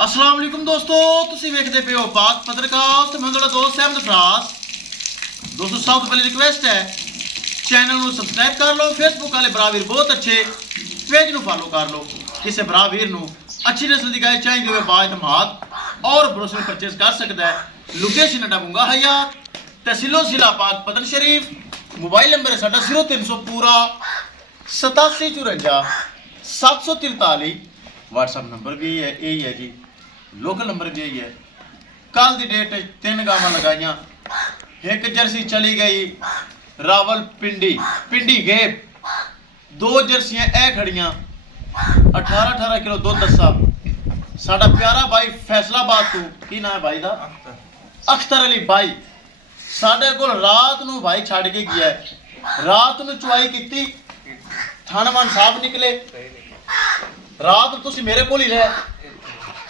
अस्सलाम वालेकुम दोस्तों, तुसी वेखदे पे हो पाक पत्रकार ते मैं तुहाडा दोस्त अहमद फराज। दोस्तों सब तो पहले रिक्वेस्ट है चैनल ਨੂੰ ਸਬਸਕ੍ਰਾਈਬ ਕਰ ਲਓ। ਫੇਸਬੁੱਕ ਵਾਲੇ ਭਰਾ ਵੀਰ ਬਹੁਤ ਅੱਛੇ ਪੇਜ ਨੂੰ ਫਾਲੋ ਕਰ ਲਓ। ਕਿਸੇ ਭਰਾ ਵੀਰ ਨੂੰ अच्छी नस्ल की गाय चाहिए हुए बाएतमाद और भरोसे में परचेज कर सकता है। लोकेशन अड्डा बुंगा हयात तहसीलो जिला पाक पतन शरीफ। मोबाइल नंबर है साडा 0300 पूरा 8754 743। व्हाट्सएप नंबर भी यही है जी, लोकल नंबर भी यही है। कल की डेट 3 गावां लगाइयां, एक जर्सी चली गई रावल पिंडी गेब, 2 जर्सियां ए खड़ियां 18 किलो दुध दसा। साडा प्यारा भाई फैसलाबाद तू की नाम है भाई दा अख्तर अली भाई साडे कोल रात नू भाई छड़ के गया है। रात नू चुआई कीती, थानवान साहब निकले। रात तुसी मेरे कोल ही रहे,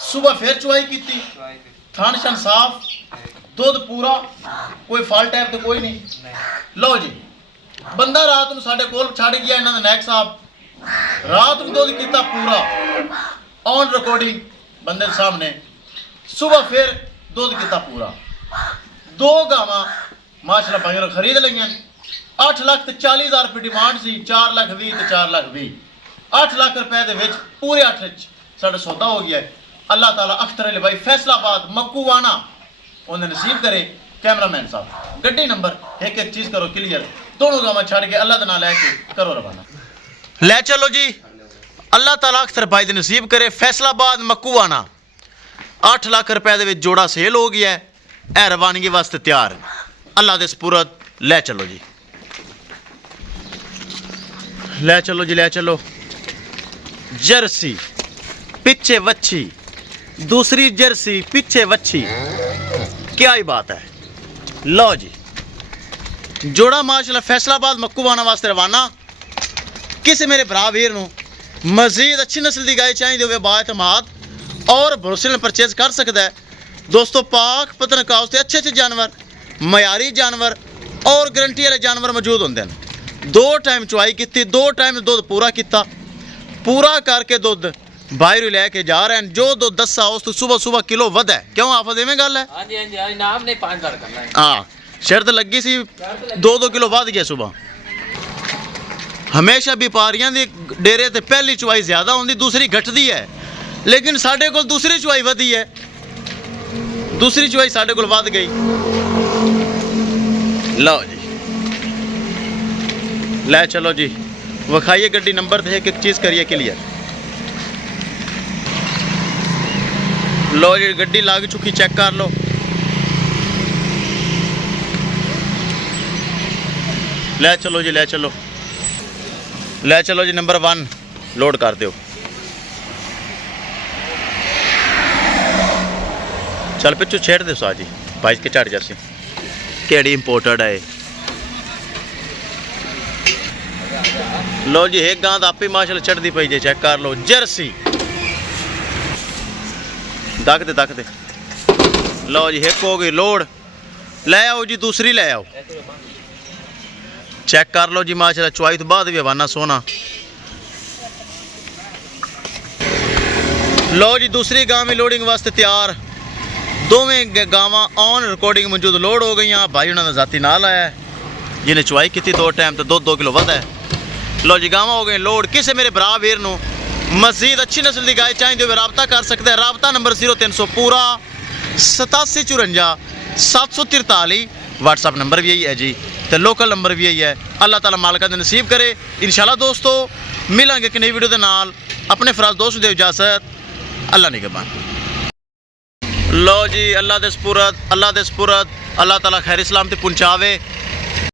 सुबह फिर चुआई कीती, थान शन साफ, दुध पूरा, कोई फॉल्ट है तो कोई नहीं। लो जी बंदा रात नू साडे कोल छड़ गया इन्हां दे नायक साहब। रात में दुध किया पूरा ऑन रिकॉर्डिंग बंदे सामने। सुबह फिर दुध किया पूरा। 2 गावां माशाल्लाह भाई खरीद लईयां। 8,40,000 रुपये डिमांड सी, 4,20,000 ते 4,20,000। 8 लाख रुपए दे विच पूरे 8 साडा सौदा हो गया है। अल्लाह ताला अख्तर अली भाई फैसलाबाद मक्कूवाना उन्हें नसीब करे। कैमरामैन साहब गड्डी नंबर एक चीज़ करो क्लियर, दोनों गावां छड़ के अल्लाह दा नाम लैके करो रवाना। ले चलो जी, अल्लाह ताला अख्तर भाई दे नसीब करे। फैसलाबाद मक्कूवाना 8 लाख रुपए दे विच जोड़ा सेल हो गया है। ए रवानगी वास्ते तैयार अल्लाह दे सपुरद। ले चलो जी, ले चलो जी, ले चलो। जर्सी पिछे वच्छी, दूसरी जर्सी पिछे वच्छी, क्या ही बात है। लो जी जोड़ा माशाल्लाह फैसलाबाद मक्कूवाना वास्ते रवाना। किसी मेरे भरा वीर नूं मजीद अच्छी नस्ल की गाय चाहिए हुए बाएतमाद और भरोसे में परचेज कर सकता है। दोस्तों पाक पतन काउस अच्छे अच्छे जानवर, मयारी जानवर और गारंटी वाले जानवर मौजूद होंगे हैं। 2 टाइम चुआई की, 2 टाइम दुध पूरा किया, पूरा करके दुध भाई लैके जा रहे हैं। जो दुध दसा उस तो सुबह सुबह किलो वध है। क्यों आप इवें गल है? हाँ शर्त लगी सी 2-2 किलो वध गया सुबह। हमेशा व्यापारियों के डेरे ते पहली चुआई ज़्यादा होंगी, दूसरी घटती है, लेकिन साढ़े को दूसरी चुआई वधी है। दूसरी चुआई साढ़े को वध गई। लो जी ले चलो जी, विखाइए गड्डी नंबर थे, एक चीज़ करिए क्लियर। लो जी गड्डी लाग चुकी, चेक कर लो। ले चलो जी, ले चलो, ले चलो जी। नंबर 1 लोड कर दो। चल पिछू छेड़ दे सा जी भाई के चढ़ जैसे केड़ी इंपोर्टेड है। लो जी एक गांध आप ही माशाल्लाह चढ़ती पई जे, चेक कर लो। जर्सी दक दे। लो जी एक हो गई लोड। ले आओ जी दूसरी ले आओ, चेक कर लो जी माशाल्लाह चुआई तो बाद भी हवाना सोना। लो जी दूसरी गांव में लोडिंग वास्ते तैयार। दोवें गावां ऑन रिकॉर्डिंग मौजूद लोड हो गई। भाई उन्होंने जाती नाल आया है जिन्हें चुआई की 2 टाइम तो 2 किलो वध है। लो जी गावां हो गई लोड। किसी मेरे भरा वीर नूं मजीद अच्छी नस्ल की गाय चाहिए हुए रबता कर सकता है। रबता नंबर 0300 पूरा 8754 743। व्हाट्सअप नंबर भी यही है जी, तो लोकल नंबर भी यही है। अल्लाह ताला मालिक दे नसीब करे। इंशाल्लाह दोस्तों मिलांगे एक नई वीडियो के नाल। अपने फराज दोस्त दे इजाजत, अल्लाह निगहबान। लो जी अल्लाह दे सपुरद, अल्लाह दे सपुरद। अल्लाह ताला खैर इस्लाम ते पहुँचावे।